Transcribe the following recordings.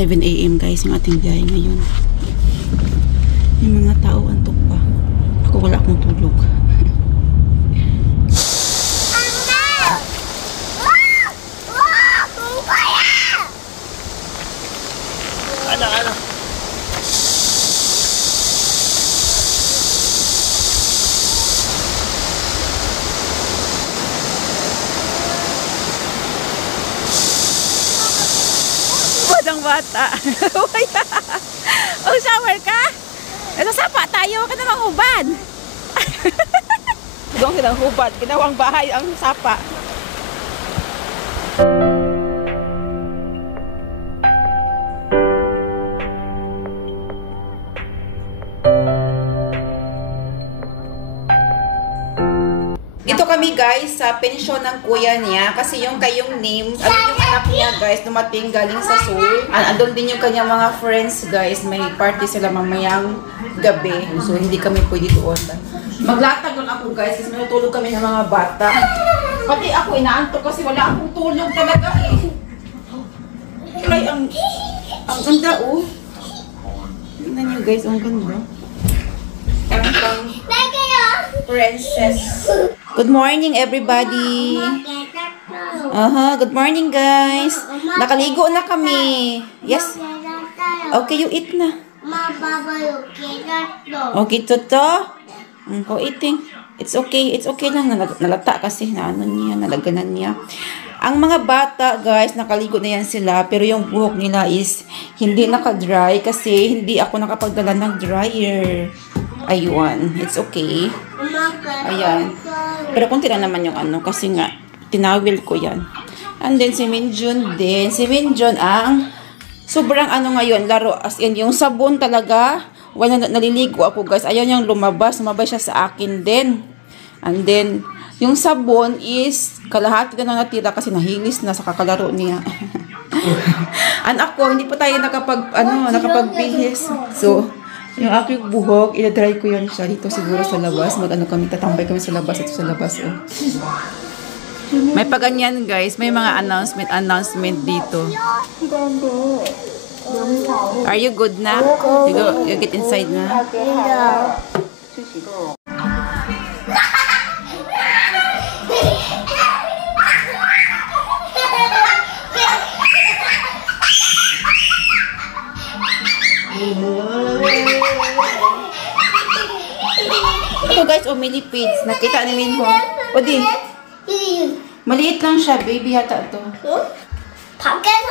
7 AM guys yung ating biyahe ngayon. Yung mga tao antok pa. Ako wala akong tulog. Ano? Batang bata. Oh, shower ka? Nasasapa tayo. Huwag ka namang hubad. Doon silang hubad. Ginawang bahay ang sapa. Ito kami guys sa pensyon ng kuya niya kasi yung kayong name, yung anak niya guys dumating galing sa Seoul. Andun din yung kanyang mga friends guys, may party sila mamayang gabi. So hindi kami pwede doon. Maglatag lang ako guys kasi matutulog kami ng mga bata. Pati ako inaantok kasi wala akong tulog talaga eh. Ay, ang ganda oh. Tingnan niyo guys, ang ganda. Ang princess. Good morning everybody. Good morning guys. Nakaligo na kami. Yes. Okay, you eat na. Okay, toto. Go eating. It's okay lang. Nalata kasi na ano niya, nalaganan niya. Ang mga bata guys, nakaligo na yan sila. Pero yung buhok nila is hindi naka-dry kasi hindi ako nakapagdala ng dryer. Ayun, it's okay. Ayan. Pero kunti na naman yung ano kasi nga tinawil ko yan. And then si Minjun din. Si Minjun ang sobrang ano ngayon, laro as in yung sabon talaga. Wala naliligo ako guys. Ayaw niyang lumabas. Lumabas siya sa akin din. And then yung sabon is kalahati na natira kasi nahilis na sa kakalaro niya. And ako, hindi pa tayo nakapagbihis. So, yung aking buhok, ina-dry ko yan siya dito siguro sa labas. Tatambay kami sa labas. Ito sa labas, oh. May paganyan, guys. May mga announcement dito. Are you good na? You get inside na? Ito guys, millipedes. Nakita ni Minho. O di. Maliit lang siya. Baby yata ito.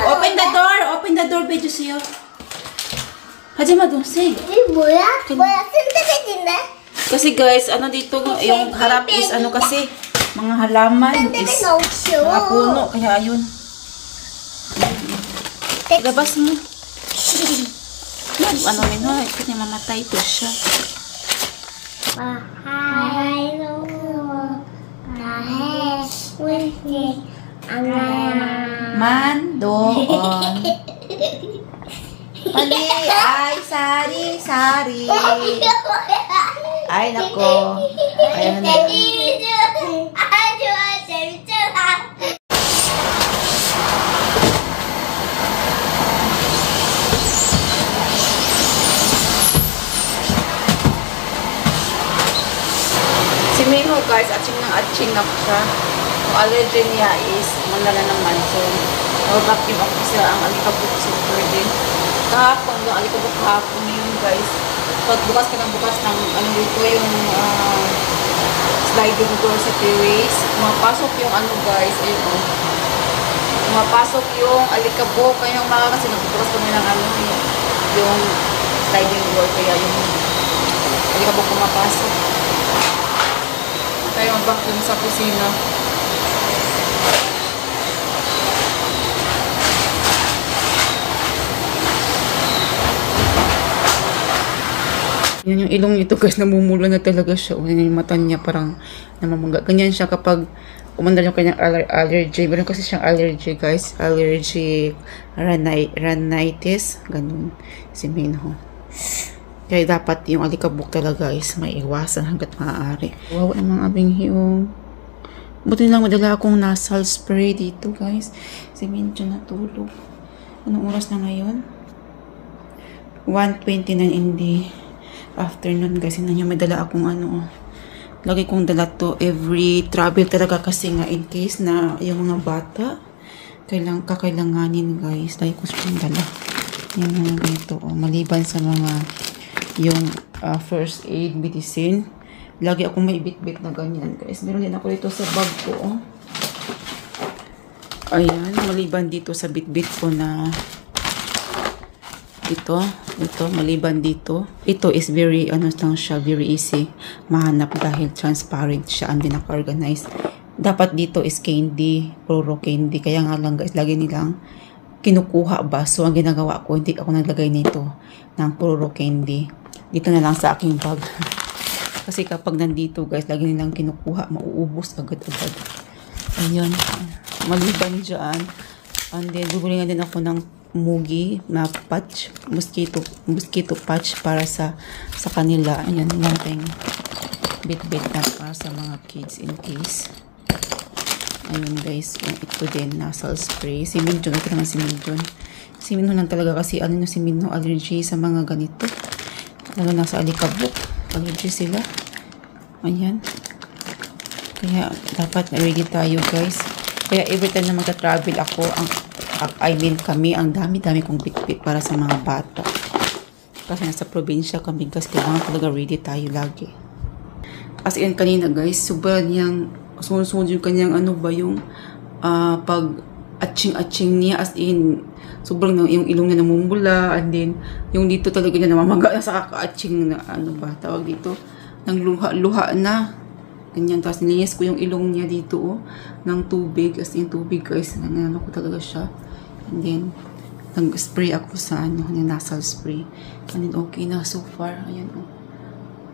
Open the door. Open the door, baby siya. Hajima doon, say. 뭐야? 샌드백인데? Kasi guys, ano dito, yung harap is ano kasi, mga halaman is mga puno. Kaya ayun. Labas mo. Ano Minho, kanya mamatay po siya. Mandoon. Pali, ay, sari. Ay, nako. Ayan na. Si Minho guys, atching na siya. Yung allergy niya is mandala naman. So, vacuum ako kasi ang alikabok super din. Kahapon, yung alikabok kahapon yun guys. Pag bukas ka ng ano dito yung sliding door sa terrace. Pumapasok yung ano guys, ayun o. Pumapasok yung alikabok. Kaya yung mga kasi nagbukas kami ng ano, yung sliding door. Kaya yung alikabok pumapasok. Tayo mag-vacuum sa kusina. Yan yung ilong nito guys, namumula na talaga siya. Yan yung mata niya parang namamangga. Ganyan siya kapag umandar yung kanyang allergy. Meron kasi siyang allergy guys. Allergy rhinitis. Ganun si Minho. Kaya dapat yung alikabok talaga guys, may iwasan hanggat maaari. Wow, ang mga abing hiyong. Buti lang madala akong nasal spray dito guys. Si Minjo natulog. Anong oras na ngayon? 1:29 in the afternoon guys. Yun may dala akong ano. Lagi kong dala to every travel talaga kasi nga in case na yung mga bata kakailanganin guys. Lagi ko siyang dala. Yung mga ganito. Maliban sa mga yung first aid medicine. Lagi akong may bit-bit na ganyan guys. Meron din ako dito sa bag ko. Ayan. Maliban dito sa bit-bit ko na ito, maliban dito. Ito is very, ano lang siya, very easy mahanap dahil transparent siya and din naka-organize. Dapat dito is candy, puro candy. Kaya nga lang guys, lagi nilang kinukuha ba. So, ang ginagawa ko, hindi ako naglagay nito ng puro candy. Dito na lang sa aking bag. Kasi kapag nandito guys, lagi nilang kinukuha, mauubos agad-agad. Ayun. Maliban dyan. And then, bubuli nga din ako ng mugi na patch, mosquito patch para sa kanila. Ayan, natin bit-bit na para sa mga kids in case. Ayun guys, ito din nasal spray. Si Minjon, ito naman si Minjon. Si Minho lang talaga kasi ano yung si Minho allergy sa mga ganito. Lalo na sa alikabok, allergy sila. Ayan. Kaya dapat ready tayo guys. Kaya every time na magta-travel ako, kami, ang dami-dami kong bit-bit para sa mga bata. Kasi nasa probinsya kami guys, kailangan talaga ready tayo lagi. As in kanina guys, sobrang niyang sunod-sunod yung kanyang ano ba yung pag atching niya, as in sobrang yung ilong niya namumula, and then yung dito talaga niya namamaga na sa kaka-atching na ano ba, tawag dito, ng luha na. Ganyan, tapos nilinis ko yung ilong niya dito ng tubig, as in tubig guys, nanano ko talaga siya. And then, nag-spray ako sa ano, yung nasal spray. And then, okay na so far. Ayan, oh.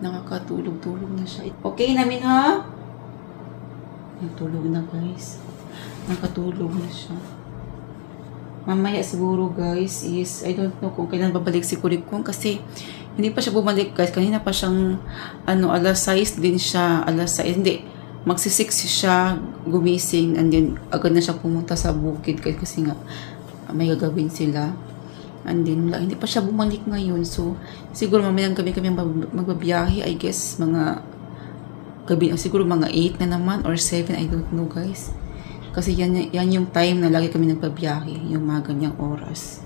Nakakatulog-tulog na siya. Okay namin, ha? Natulog na, guys. Nakatulog na siya. Mamaya siguro, guys, is, I don't know kung kailan babalik si Kurikong kasi hindi pa siya bumalik, guys. Kanina pa siyang, ano, alas 6 din siya. Alas 6, hindi. Magsi-6 siya, gumising, and then, agad na siya pumunta sa bukid, guys, kasi nga, may gagawin sila. And then, hindi pa siya bumalik ngayon. So, siguro mamayang gabi kami magbabiyahe. I guess, mga gabi, siguro mga 8 na naman or 7. I don't know, guys. Kasi yan yung time na lagi kami nagbabiyahe. Yung mga ganyang oras.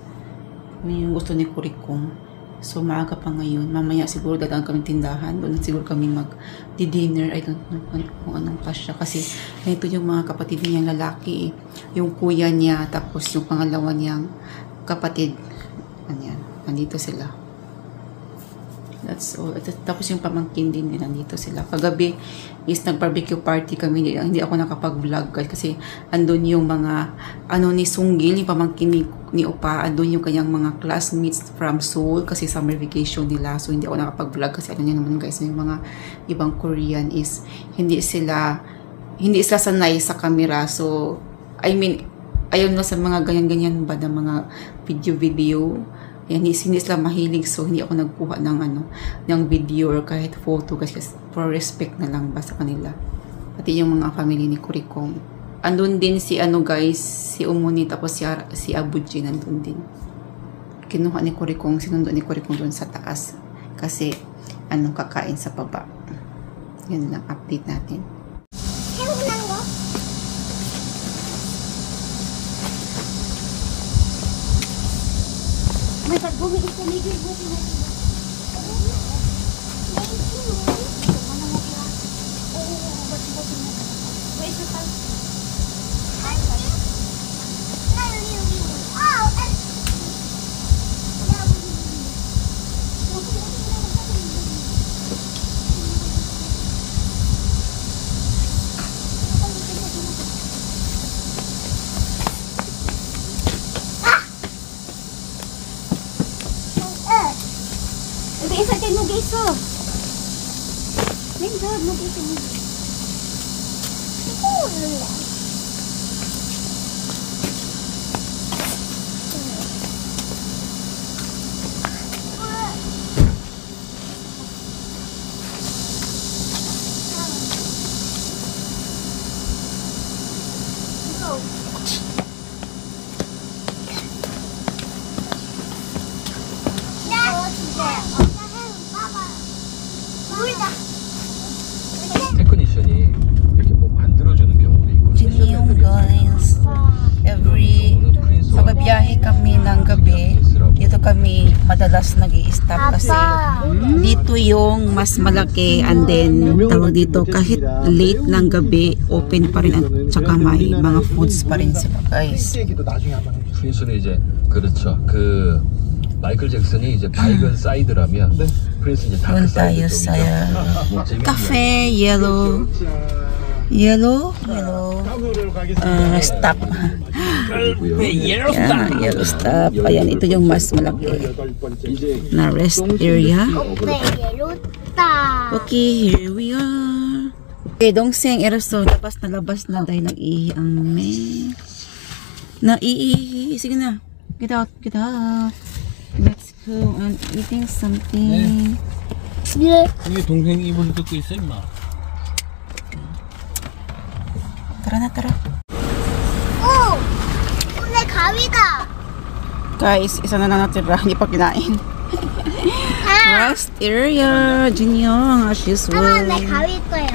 Yung gusto ni Kurikong. So, maaga pa ngayon. Mamaya siguro dadaan kami tindahan. Doon siguro kami mag-dinner. I don't know kung anong pa siya. Kasi ito yung mga kapatid niyang lalaki. Yung kuya niya. Tapos yung pangalawa niyang kapatid. Ayan. Nandito sila. That's all. Tapos yung pamangkin din nandito sila. Kagabi is nag-barbecue party kami. Hindi ako nakapag-vlog kasi andun yung mga ano ni Sunggil, yung pamangkin ni Opa. Andun yung kanyang mga classmates from Seoul kasi summer vacation nila. So hindi ako nakapag-vlog kasi ano niya naman guys, yung mga ibang Korean is hindi sila sanay sa camera. So I mean, ayun na sa mga ganyan-ganyan ba na mga video. Yan, hindi sila mahilig, so hindi ako nagkuha ng video or kahit photo kasi for respect na lang ba sa kanila. Pati yung mga family ni Kurikong. Andun din si guys, si Umuni, tapos si Abuji nandun din. Kinuha ni Kurikong, sinundo ni Kurikong dun sa taas. Kasi kakain sa baba. Yan lang, update natin. May pagbumi ito, may buti na ito. Isa kayo mag-iso. Lindod, mag-iso mo. Pagbiyahe kami ng gabi, dito kami madalas nag-i-stop kasi dito yung mas malaki, and then tawag dito kahit late ng gabi open pa rin at saka may mga foods pa rin sila guys. 프린스는 이제 그렇죠. 그 마이클 잭슨이 이제 밝은 사이드라면 프린스는 이제 다크 Doon tayo 사이드 sa 뭐 재밌는 cafe, yellow stop. Yan, yellow stop. Ayan, ito yung mas malaki na rest area. 오빠 예로다. Okay, here we are. Okay, Dongseng, Eraso, labas na dahil nag-ihi ang may. Naiihi. Sige na. Get out, get out. Let's go and eating something. 예. 이게 동생 입을 듣고 있어 임마. Tara na, tara. 오! 오늘 가위다. Guys, isa na natira. Hindi pa kinain. Rest area. Jinyong, as usual. 엄마 내 가위 거예요.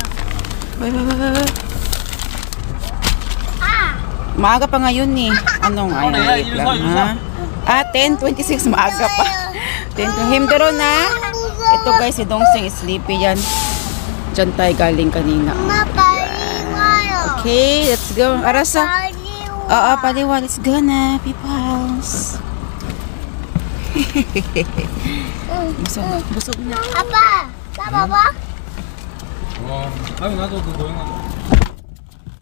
Bye. 아! Maaga pa ngayon eh. Anong wait lang ha? 10:26 maaga pa. 10 himdero na. Ito guys, si Dongseng is sleepy yan. Diyan tayo galing kanina. 엄마 빨리 와요. Okay, let's go. Arasa. 빨리 와. Paliwa. Let's go na, peoples. busog na. 아빠, 나 봐봐. 아니 나도 그 고양이.